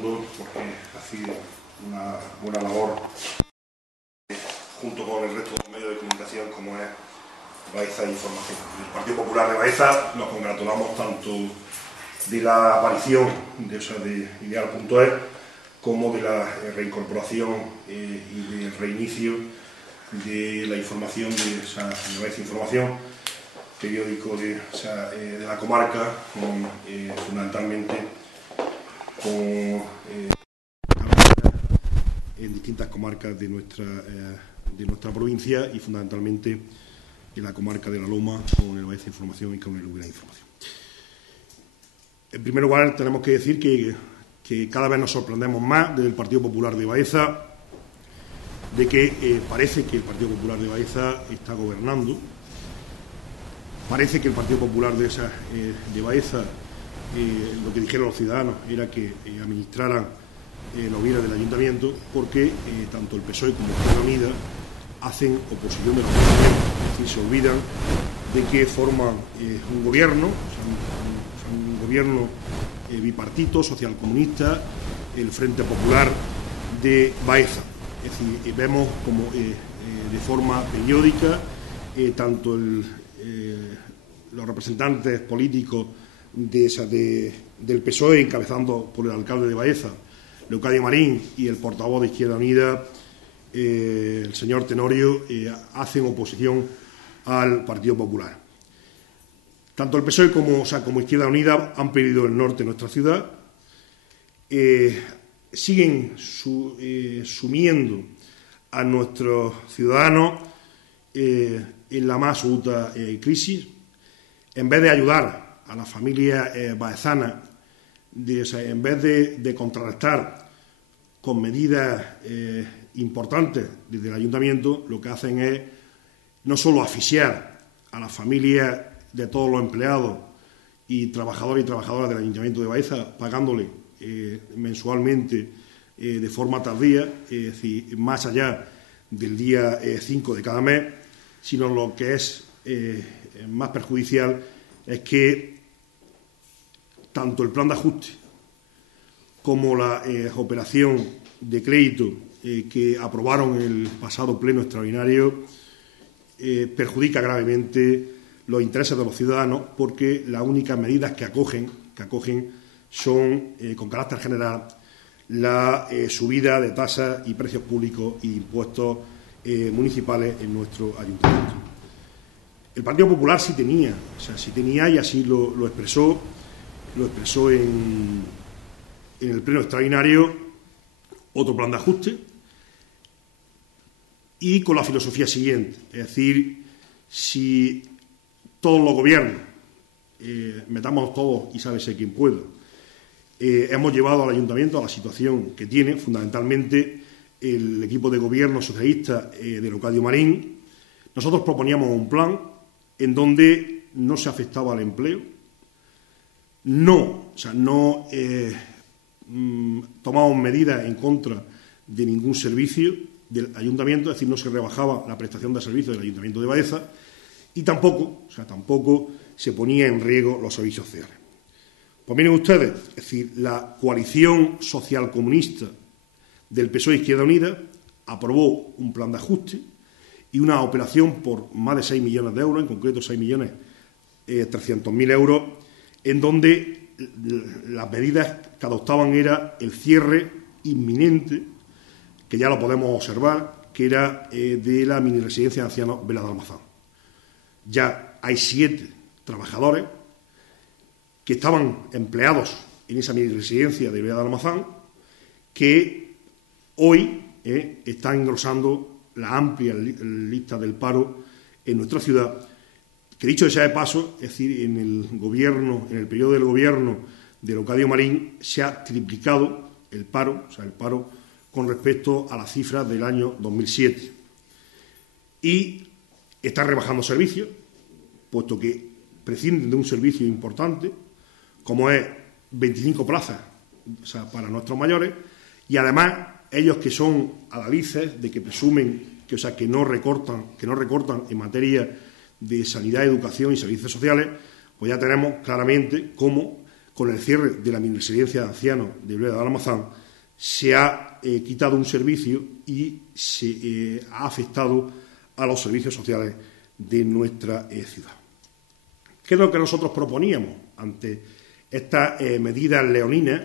porque ha sido una buena labor junto con el resto de los medios de comunicación como es Baeza Información. El Partido Popular de Baeza nos congratulamos tanto de la aparición de Ideal.es como de la reincorporación y del reinicio de la información de Baeza Información, periódico de la comarca, fundamentalmente en distintas comarcas de nuestra provincia y fundamentalmente en la comarca de La Loma con el Baeza Información y con el Úbeda Información. En primer lugar, tenemos que decir que cada vez nos sorprendemos más desde el Partido Popular de Baeza de que parece que el Partido Popular de Baeza está gobernando. Parece que el Partido Popular de Baeza, lo que dijeron los ciudadanos era que administraran los bienes del ayuntamiento, porque tanto el PSOE como Izquierda Unida hacen oposición de los ayuntamientos, es decir, se olvidan de que forman un gobierno, un gobierno bipartito, socialcomunista, el Frente Popular de Baeza. Es decir, vemos como de forma periódica tanto los representantes políticos del PSOE, encabezando por el alcalde de Baeza, Leocadio Marín, y el portavoz de Izquierda Unida, el señor Tenorio, hacen oposición al Partido Popular. Tanto el PSOE como Izquierda Unida han perdido el norte de nuestra ciudad, siguen sumiendo a nuestros ciudadanos en la más absoluta crisis. En vez de ayudar a las familias baezanas, en vez de contrarrestar con medidas importantes desde el ayuntamiento, lo que hacen es no solo asfixiar a las familias de todos los empleados y trabajadores y trabajadoras del ayuntamiento de Baeza, pagándole mensualmente de forma tardía, es decir, más allá del día 5 de cada mes, sino lo que es más perjudicial es que tanto el plan de ajuste como la operación de crédito que aprobaron en el pasado pleno extraordinario perjudica gravemente los intereses de los ciudadanos, porque las únicas medidas que acogen son, con carácter general, la subida de tasas y precios públicos e impuestos municipales en nuestro ayuntamiento. El Partido Popular sí tenía y así lo expresó en el pleno extraordinario, otro plan de ajuste, y con la filosofía siguiente, es decir, si todos los gobiernos, metamos todos y sábese quien pueda, hemos llevado al ayuntamiento a la situación que tiene, fundamentalmente el equipo de gobierno socialista de Leocadio Marín, nosotros proponíamos un plan en donde no se afectaba al empleo, no tomábamos medidas en contra de ningún servicio del ayuntamiento, es decir, no se rebajaba la prestación de servicios del ayuntamiento de Baeza, y tampoco se ponía en riesgo los servicios sociales. Pues miren ustedes, es decir, la coalición social comunista del PSOE e Izquierda Unida aprobó un plan de ajuste y una operación por más de 6 millones de euros, en concreto 6.300.000 euros, en donde las medidas que adoptaban era el cierre inminente, que ya lo podemos observar, que era de la mini residencia de ancianos Vela de Almazán. Ya hay 7 trabajadores que estaban empleados en esa mini residencia de Vela de Almazán, que hoy están engrosando la amplia lista del paro en nuestra ciudad, que dicho sea de paso, es decir, en el periodo del gobierno de Leocadio Marín se ha triplicado el paro con respecto a las cifras del año 2007. Y está rebajando servicios, puesto que prescinden de un servicio importante, como es 25 plazas para nuestros mayores, y además ellos que son adalices de que presumen que no recortan en materia de sanidad, educación y servicios sociales, pues ya tenemos claramente cómo con el cierre de la miniresidencia de ancianos de Uleda de Almazán, se ha quitado un servicio y se ha afectado a los servicios sociales de nuestra ciudad. ¿Qué es lo que nosotros proponíamos ante estas medidas leoninas,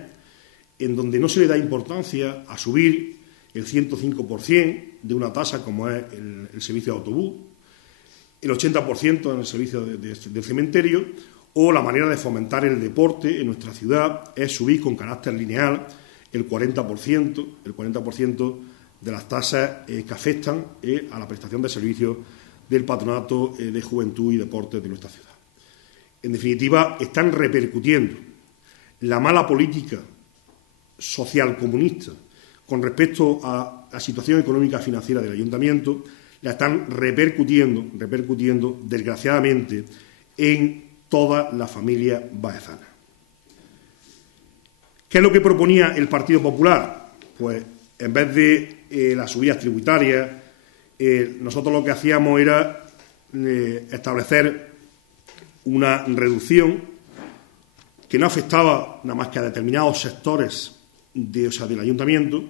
en donde no se le da importancia a subir el 105% de una tasa como es el servicio de autobús, el 80% en el servicio del cementerio, o la manera de fomentar el deporte en nuestra ciudad es subir con carácter lineal el 40% de las tasas que afectan a la prestación de servicios del Patronato de Juventud y Deportes de nuestra ciudad. En definitiva, están repercutiendo la mala política social comunista con respecto a la situación económica y financiera del ayuntamiento, la están repercutiendo desgraciadamente en toda la familia baezana. ¿Qué es lo que proponía el Partido Popular? Pues en vez de las subidas tributarias, nosotros lo que hacíamos era establecer una reducción que no afectaba nada más que a determinados sectores del ayuntamiento,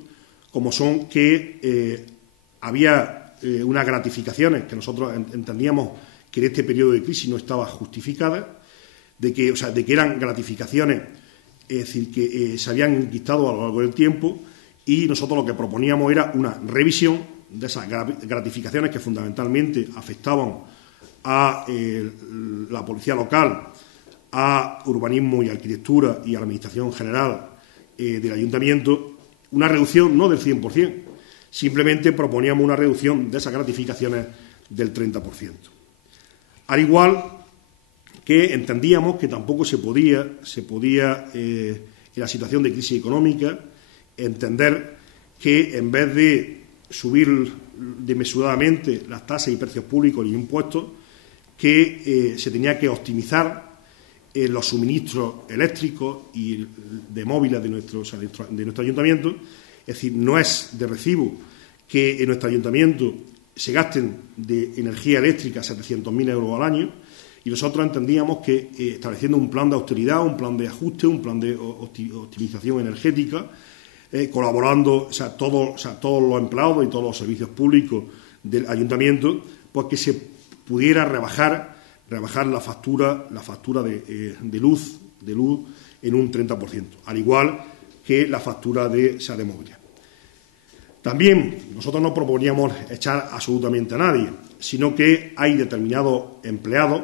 como son que había unas gratificaciones que nosotros entendíamos que en este periodo de crisis no estaba justificada, de que eran gratificaciones, es decir, que se habían enquistado a lo largo del tiempo, y nosotros lo que proponíamos era una revisión de esas gratificaciones que fundamentalmente afectaban a la policía local, a urbanismo y arquitectura y a la administración general del ayuntamiento, una reducción no del 100%, simplemente proponíamos una reducción de esas gratificaciones del 30%. Al igual que entendíamos que tampoco se podía en la situación de crisis económica, entender que en vez de subir desmesuradamente las tasas y precios públicos y impuestos, que se tenía que optimizar los suministros eléctricos y de móviles de nuestro ayuntamiento. Es decir, no es de recibo que en nuestro ayuntamiento se gasten de energía eléctrica 700.000 euros al año, y nosotros entendíamos que estableciendo un plan de austeridad, un plan de ajuste, un plan de optimización energética, colaborando todos los empleados y todos los servicios públicos del ayuntamiento, pues que se pudiera rebajar la factura de luz en un 30%, al igual que la factura de móviles. También nosotros no proponíamos echar absolutamente a nadie, sino que hay determinados empleados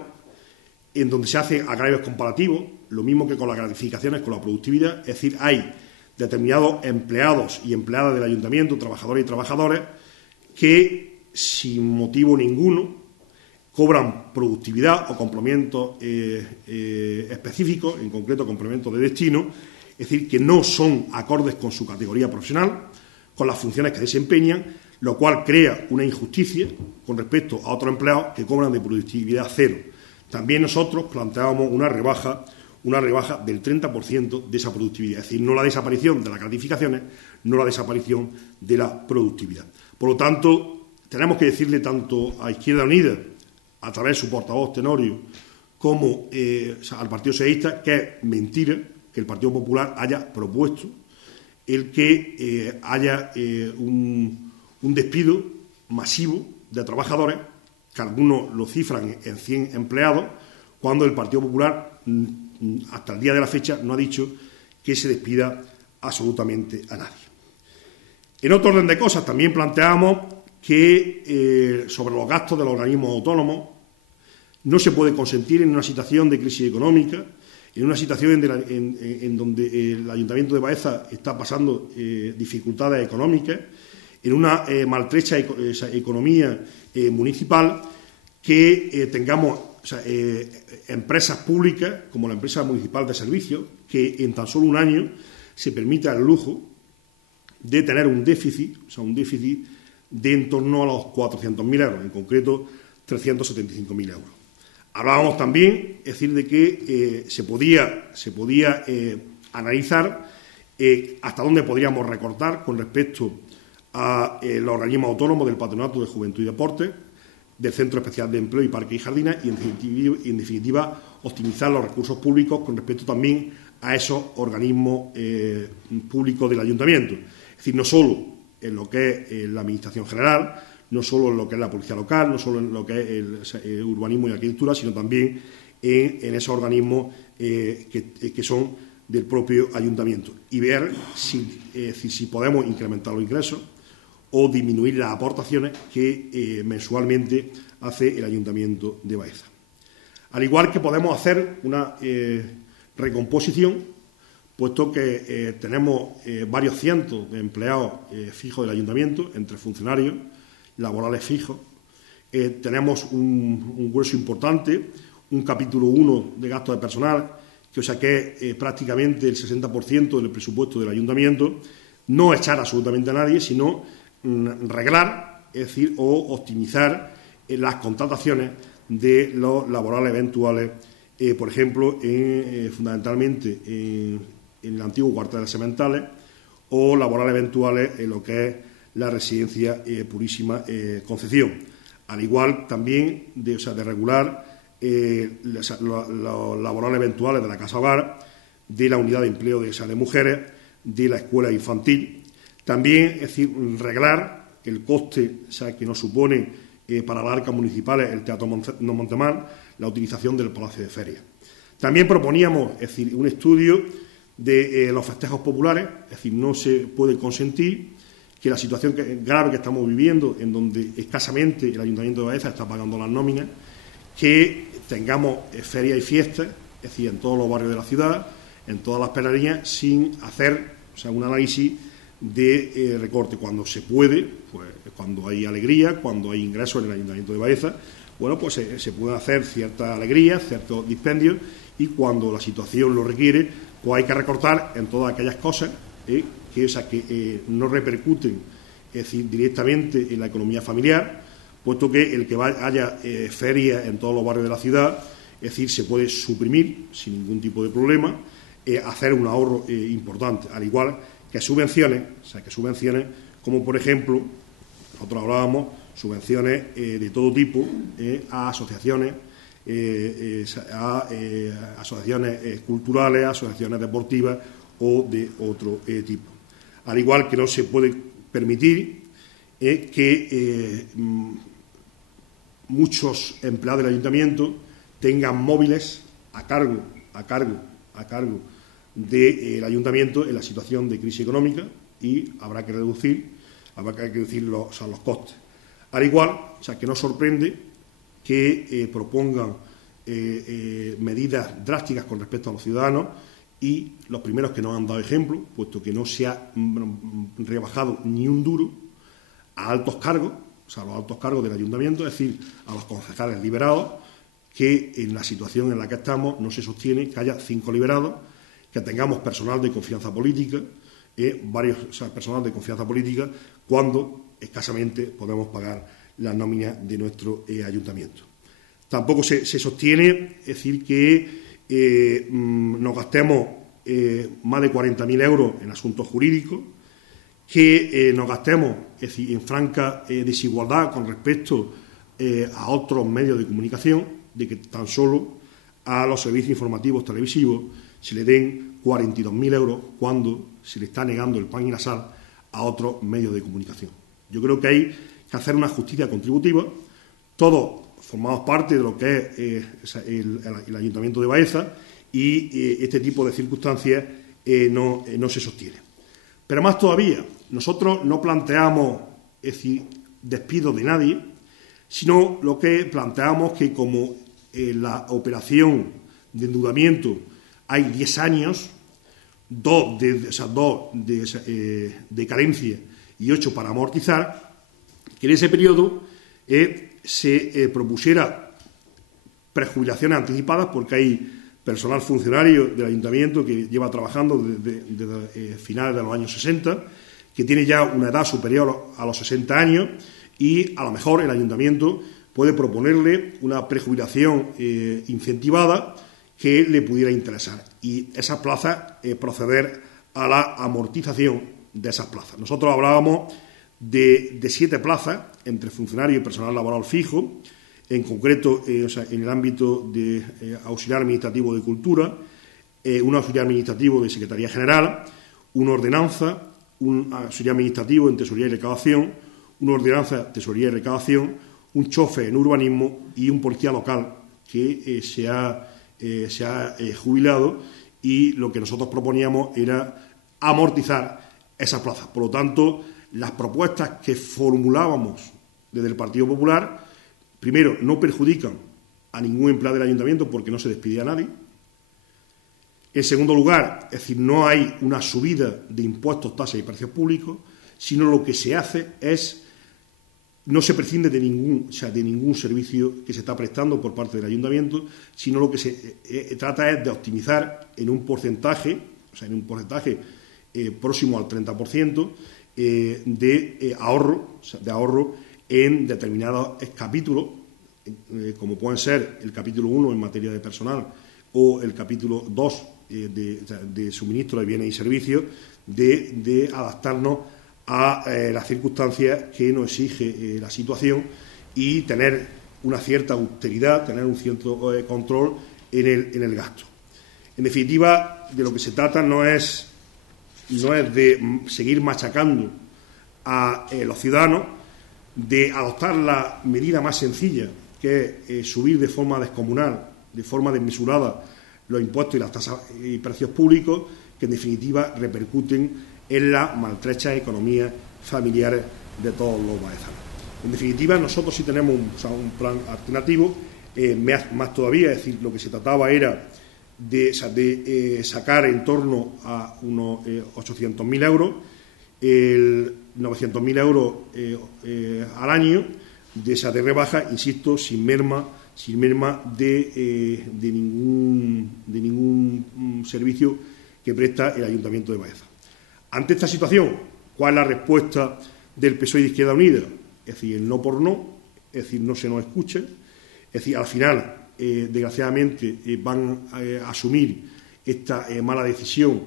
en donde se hacen agravios comparativos, lo mismo que con las gratificaciones, con la productividad. Es decir, hay determinados empleados y empleadas del ayuntamiento, trabajadores y trabajadoras, que sin motivo ninguno cobran productividad o complementos específicos, en concreto complementos de destino, es decir, que no son acordes con su categoría profesional, con las funciones que desempeñan, lo cual crea una injusticia con respecto a otros empleados que cobran de productividad cero. También nosotros planteábamos una rebaja del 30% de esa productividad, es decir, no la desaparición de las gratificaciones, no la desaparición de la productividad. Por lo tanto, tenemos que decirle tanto a Izquierda Unida, a través de su portavoz Tenorio, como al Partido Socialista, que es mentira que el Partido Popular haya propuesto el que haya un despido masivo de trabajadores, que algunos lo cifran en 100 empleados, cuando el Partido Popular hasta el día de la fecha no ha dicho que se despida absolutamente a nadie. En otro orden de cosas, también planteamos que sobre los gastos de los organismos autónomos no se puede consentir en una situación de crisis económica, en una situación en donde el Ayuntamiento de Baeza está pasando dificultades económicas, en una maltrecha economía municipal, que tengamos empresas públicas, como la empresa municipal de servicios, que en tan solo un año se permita el lujo de tener un déficit de en torno a los 400.000 euros, en concreto 375.000 euros. Hablábamos también, es decir, de que se podía analizar hasta dónde podríamos recortar con respecto a los organismos autónomos del Patronato de Juventud y Deportes, del Centro Especial de Empleo y Parques y Jardines, y en definitiva optimizar los recursos públicos con respecto también a esos organismos públicos del ayuntamiento. Es decir, no solo en lo que es la Administración General, no solo en lo que es la Policía Local, no solo en lo que es el urbanismo y arquitectura, sino también en esos organismos que son del propio ayuntamiento. Y ver si podemos incrementar los ingresos o disminuir las aportaciones que mensualmente hace el Ayuntamiento de Baeza. Al igual que podemos hacer una recomposición, puesto que tenemos varios cientos de empleados fijos del Ayuntamiento, entre funcionarios laborales fijos. Tenemos un grueso importante, un capítulo 1 de gasto de personal, que es prácticamente el 60% del presupuesto del Ayuntamiento. No echar absolutamente a nadie, sino reglar, es decir, o optimizar las contrataciones de los laborales eventuales, por ejemplo, fundamentalmente en el antiguo cuartel de Sementales, o laborales eventuales en lo que es la residencia Purísima Concepción. Al igual también de regular los laborales eventuales de la Casa Hogar, de la unidad de empleo de mujeres, de la escuela infantil. También, es decir, reglar el coste que nos supone para las arcas municipales el Teatro Montemar, la utilización del Palacio de Ferias. También proponíamos, es decir, un estudio de los festejos populares, es decir, no se puede consentir que la situación grave que estamos viviendo, en donde escasamente el Ayuntamiento de Baeza está pagando las nóminas, que tengamos ferias y fiestas, es decir, en todos los barrios de la ciudad, en todas las pedanías, sin hacer un análisis de recorte. Cuando se puede, pues cuando hay alegría, cuando hay ingresos en el Ayuntamiento de Baeza, bueno, pues se pueden hacer cierta alegría, ciertos dispendios, y cuando la situación lo requiere, pues hay que recortar en todas aquellas cosas que no repercuten, es decir, directamente en la economía familiar, puesto que el que haya ferias en todos los barrios de la ciudad, es decir, se puede suprimir sin ningún tipo de problema, hacer un ahorro importante, al igual que subvenciones, como por ejemplo, nosotros hablábamos, subvenciones de todo tipo a asociaciones, a asociaciones culturales, a asociaciones deportivas o de otro tipo. Al igual que no se puede permitir que muchos empleados del ayuntamiento tengan móviles a cargo del ayuntamiento en la situación de crisis económica, y habrá que reducir los costes. Al igual, que no sorprende que propongan medidas drásticas con respecto a los ciudadanos, y los primeros que nos han dado ejemplo, puesto que no se ha rebajado ni un duro a altos cargos, a los altos cargos del ayuntamiento, es decir, a los concejales liberados, que en la situación en la que estamos no se sostiene que haya 5 liberados, que tengamos personal de confianza política, personal de confianza política, cuando escasamente podemos pagar las nóminas de nuestro ayuntamiento. Tampoco se sostiene, es decir, que nos gastemos más de 40.000 euros en asuntos jurídicos, que nos gastemos, es decir, en franca desigualdad con respecto a otros medios de comunicación, de que tan solo a los servicios informativos televisivos se le den 42.000 euros cuando se le está negando el pan y la sal a otros medios de comunicación. Yo creo que hay que hacer una justicia contributiva. Todos formamos parte de lo que es el Ayuntamiento de Baeza, y este tipo de circunstancias no se sostiene. Pero más todavía, nosotros no planteamos, es decir, despido de nadie, sino lo que planteamos que como la operación de endeudamiento hay 10 años, 2 de carencia y 8 para amortizar, que en ese periodo se propusiera prejubilaciones anticipadas, porque hay personal funcionario del ayuntamiento que lleva trabajando desde finales de los años 60, que tiene ya una edad superior a los 60 años, y a lo mejor el ayuntamiento puede proponerle una prejubilación incentivada que le pudiera interesar, y esas plazas proceder a la amortización de esas plazas. Nosotros hablábamos de 7 plazas entre funcionarios y personal laboral fijo, en concreto en el ámbito de auxiliar administrativo de cultura, un auxiliar administrativo de Secretaría General, una ordenanza, un auxiliar administrativo en Tesorería y Recaudación, una ordenanza, Tesorería y Recaudación, un chofer en urbanismo y un policía local que se ha jubilado, y lo que nosotros proponíamos era amortizar esas plazas. Por lo tanto, las propuestas que formulábamos desde el Partido Popular, primero, no perjudican a ningún empleado del ayuntamiento porque no se despide a nadie. En segundo lugar, es decir, no hay una subida de impuestos, tasas y precios públicos, sino lo que se hace es, no se prescinde de ningún servicio que se está prestando por parte del ayuntamiento, sino lo que se trata es de optimizar en un porcentaje, próximo al 30%, de ahorro en determinados capítulos, como pueden ser el capítulo 1 en materia de personal o el capítulo 2 de suministro de bienes y servicios, de adaptarnos a las circunstancias que nos exige la situación y tener una cierta austeridad, tener un cierto control en el gasto. En definitiva, de lo que se trata no es de seguir machacando a los ciudadanos, de adoptar la medida más sencilla, que es subir de forma descomunal, de forma desmesurada, los impuestos y las tasas y precios públicos, que en definitiva repercuten en la maltrecha economía familiar de todos los baezanos. En definitiva, nosotros sí tenemos un plan alternativo, más todavía, es decir, lo que se trataba era de sacar en torno a unos 800.000 euros, 900.000 euros al año de esa de rebaja, insisto, sin merma de ningún servicio que presta el Ayuntamiento de Baeza. Ante esta situación, ¿cuál es la respuesta del PSOE y de Izquierda Unida? Es decir, el no por no, es decir, no se nos escuche, es decir, al final, desgraciadamente, van a asumir esta mala decisión,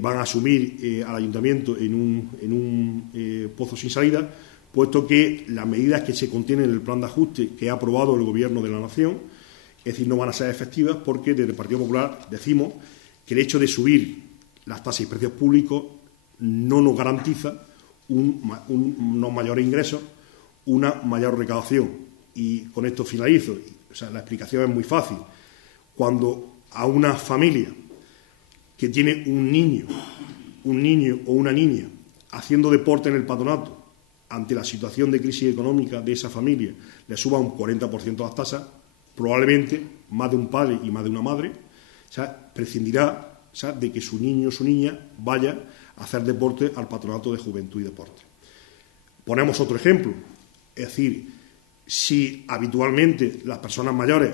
van a asumir al Ayuntamiento en un pozo sin salida, puesto que las medidas que se contienen en el plan de ajuste que ha aprobado el Gobierno de la Nación, es decir, no van a ser efectivas, porque desde el Partido Popular decimos que el hecho de subir las tasas y precios públicos no nos garantiza unos mayores ingresos, una mayor recaudación. Y con esto finalizo. La explicación es muy fácil. Cuando a una familia que tiene un niño o una niña haciendo deporte en el patronato, ante la situación de crisis económica de esa familia, le suba un 40% las tasas, probablemente más de un padre y más de una madre prescindirá de que su niño o su niña vaya a hacer deporte al Patronato de Juventud y Deporte. Ponemos otro ejemplo, es decir, si habitualmente las personas mayores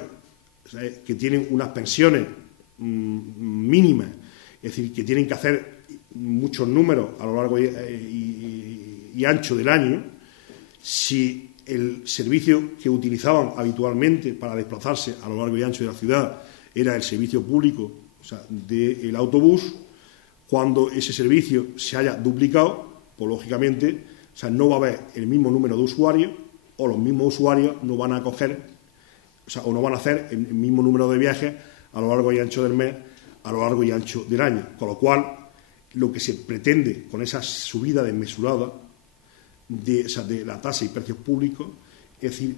que tienen unas pensiones mínimas, es decir, que tienen que hacer muchos números a lo largo y ancho del año, si el servicio que utilizaban habitualmente para desplazarse a lo largo y ancho de la ciudad era el servicio público, del autobús, cuando ese servicio se haya duplicado, pues lógicamente no va a haber el mismo número de usuarios, o los mismos usuarios no van a coger, o no van a hacer el mismo número de viajes a lo largo y ancho del mes, a lo largo y ancho del año. Con lo cual, lo que se pretende con esa subida desmesurada de la tasa y precios públicos, es decir,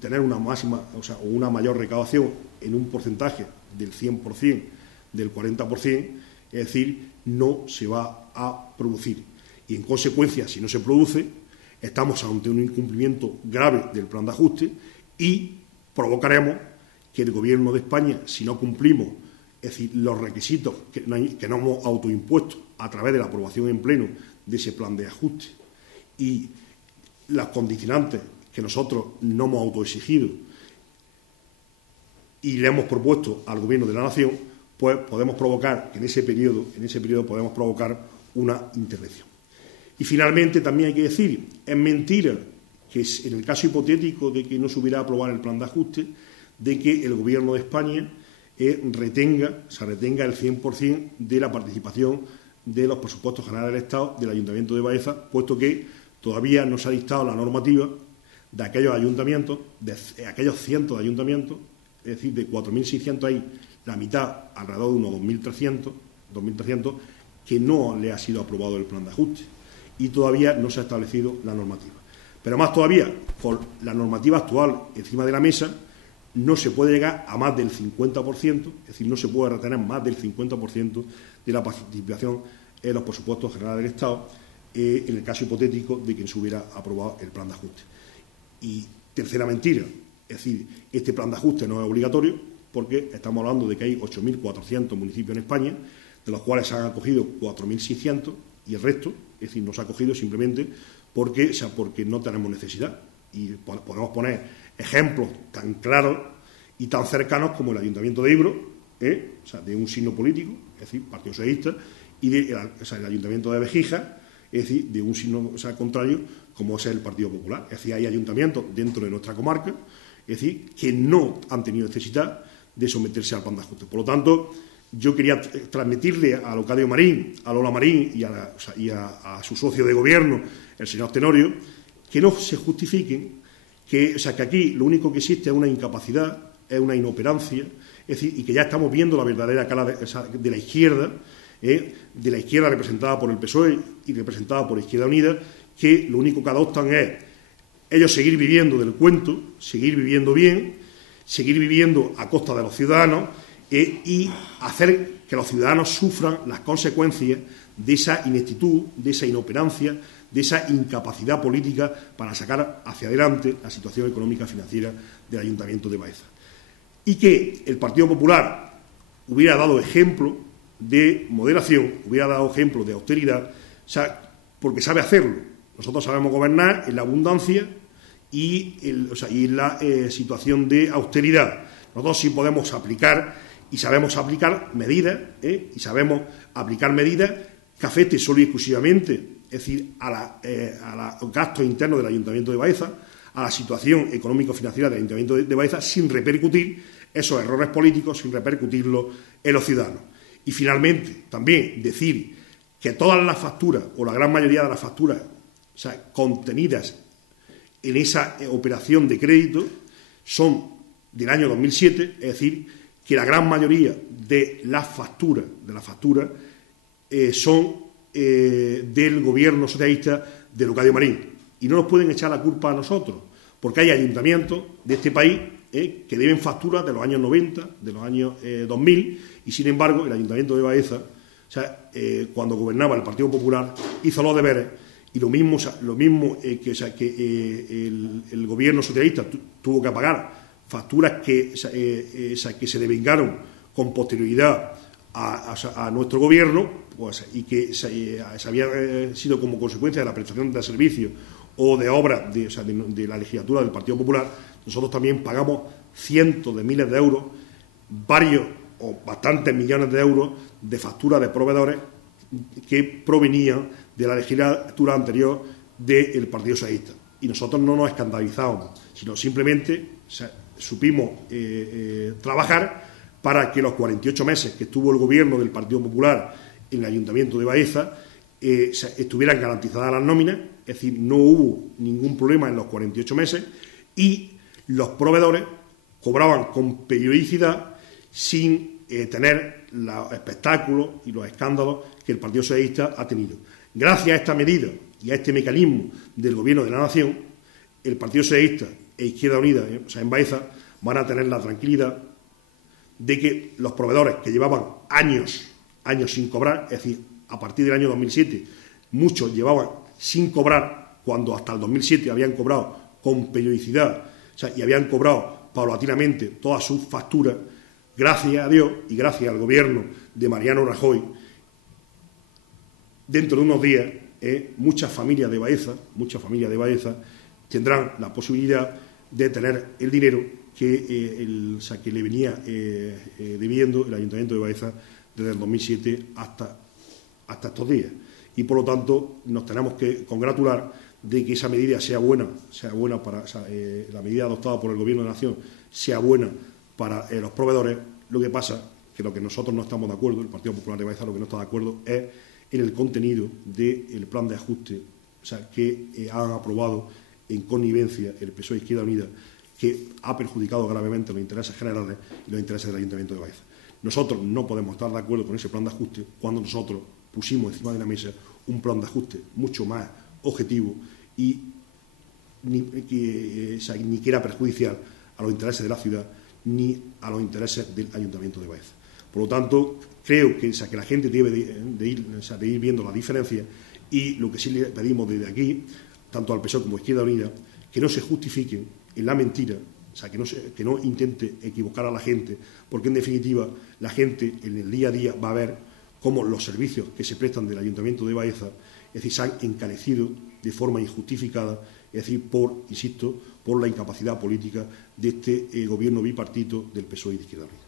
tener una máxima, o una mayor recaudación en un porcentaje del 100%, del 40%, es decir, no se va a producir. Y en consecuencia, si no se produce, estamos ante un incumplimiento grave del plan de ajuste y provocaremos que el Gobierno de España, si no cumplimos, es decir, los requisitos que nos hemos autoimpuesto a través de la aprobación en pleno de ese plan de ajuste y las condicionantes que nosotros no hemos autoexigido y le hemos propuesto al Gobierno de la Nación, pues podemos provocar, en ese periodo podemos provocar una intervención. Y finalmente también hay que decir, es mentira que en el caso hipotético de que no se hubiera aprobado el plan de ajuste, de que el Gobierno de España retenga el 100% de la participación de los presupuestos generales del Estado del Ayuntamiento de Baeza, puesto que todavía no se ha dictado la normativa de aquellos ayuntamientos, de aquellos cientos de ayuntamientos, es decir, de 4.600 hay la mitad, alrededor de unos 2.300, que no le ha sido aprobado el plan de ajuste y todavía no se ha establecido la normativa. Pero más todavía, con la normativa actual encima de la mesa, no se puede llegar a más del 50%, es decir, no se puede retener más del 50% de la participación en los presupuestos generales del Estado, en el caso hipotético de que se hubiera aprobado el plan de ajuste. Y tercera mentira, es decir, este plan de ajuste no es obligatorio porque estamos hablando de que hay 8.400 municipios en España, de los cuales se han acogido 4.600 y el resto, es decir, no se ha acogido simplemente porque no tenemos necesidad. Y podemos poner ejemplos tan claros y tan cercanos como el Ayuntamiento de Ebro, de un signo político, es decir, Partido Socialista, y el Ayuntamiento de Béjar, es decir, de un signo contrario, como es el Partido Popular. Es decir, hay ayuntamientos dentro de nuestra comarca, es decir, que no han tenido necesidad de someterse al plan de ajuste. Por lo tanto, yo quería transmitirle a Leocadio Marín, a Lola Marín y a su socio de gobierno, el señor Tenorio, que no se justifiquen, que aquí lo único que existe es una incapacidad, es una inoperancia, es decir, y que ya estamos viendo la verdadera cara de la izquierda, representada por el PSOE y representada por Izquierda Unida, que lo único que adoptan es ellos seguir viviendo del cuento, seguir viviendo bien, seguir viviendo a costa de los ciudadanos y hacer que los ciudadanos sufran las consecuencias de esa ineptitud, de esa inoperancia, de esa incapacidad política para sacar hacia adelante la situación económica y financiera del Ayuntamiento de Baeza. Y que el Partido Popular hubiera dado ejemplo de moderación, hubiera dado ejemplo de austeridad, porque sabe hacerlo. Nosotros sabemos gobernar en la abundancia y en la situación de austeridad. Nosotros sí podemos aplicar y sabemos aplicar medidas, y sabemos aplicar medidas que afecten solo y exclusivamente, es decir, a los gastos internos del Ayuntamiento de Baeza, a la situación económico-financiera del Ayuntamiento de Baeza, sin repercutir esos errores políticos, sin repercutirlos en los ciudadanos. Y finalmente, también decir que todas las facturas, o la gran mayoría de las facturas, contenidas en esa operación de crédito, son del año 2007, es decir, que la gran mayoría de las facturas son del gobierno socialista de Leocadio Marín. Y no nos pueden echar la culpa a nosotros, porque hay ayuntamientos de este país que deben facturas de los años 90, de los años 2000, y sin embargo el Ayuntamiento de Baeza, cuando gobernaba el Partido Popular, hizo los deberes, y lo mismo que el gobierno socialista tuvo que pagar facturas que se devengaron con posterioridad a nuestro gobierno, y que se había sido como consecuencia de la prestación de servicios o de obras de la legislatura del Partido Popular. Nosotros también pagamos cientos de miles de euros, varios o bastantes millones de euros de facturas de proveedores que provenían de la legislatura anterior del Partido Socialista. Y nosotros no nos escandalizábamos, sino simplemente supimos trabajar para que los 48 meses que estuvo el gobierno del Partido Popular en el Ayuntamiento de Baeza estuvieran garantizadas las nóminas, es decir, no hubo ningún problema en los 48 meses y los proveedores cobraban con periodicidad sin tener los espectáculos y los escándalos que el Partido Socialista ha tenido. Gracias a esta medida y a este mecanismo del Gobierno de la Nación, el Partido Socialista e Izquierda Unida, en Baeza, van a tener la tranquilidad de que los proveedores que llevaban años sin cobrar, es decir, a partir del año 2007, muchos llevaban sin cobrar cuando hasta el 2007 habían cobrado con periodicidad, y habían cobrado paulatinamente todas sus facturas, gracias a Dios y gracias al gobierno de Mariano Rajoy, dentro de unos días muchas familias de Baeza tendrán la posibilidad de tener el dinero que le venía debiendo el Ayuntamiento de Baeza desde el 2007 hasta estos días. Y, por lo tanto, nos tenemos que congratular de que esa medida sea buena para la medida adoptada por el Gobierno de la Nación sea buena para los proveedores. Lo que pasa que lo que nosotros no estamos de acuerdo, el Partido Popular de Baeza lo que no está de acuerdo es en el contenido del plan de ajuste que han aprobado en connivencia el PSOE e Izquierda Unida, que ha perjudicado gravemente los intereses generales y los intereses del Ayuntamiento de Baeza. Nosotros no podemos estar de acuerdo con ese plan de ajuste cuando nosotros pusimos encima de la mesa un plan de ajuste mucho más objetivo y ni que era perjudicial a los intereses de la ciudad ni a los intereses del Ayuntamiento de Baeza. Por lo tanto, creo que la gente debe de ir viendo la diferencia, y lo que sí le pedimos desde aquí, tanto al PSOE como a Izquierda Unida, que no se justifiquen en la mentira, que no intente equivocar a la gente, porque en definitiva la gente en el día a día va a ver cómo los servicios que se prestan del Ayuntamiento de Baeza, es decir, se han encarecido de forma injustificada, es decir, insisto, por la incapacidad política de este gobierno bipartito del PSOE y de Izquierda Unida.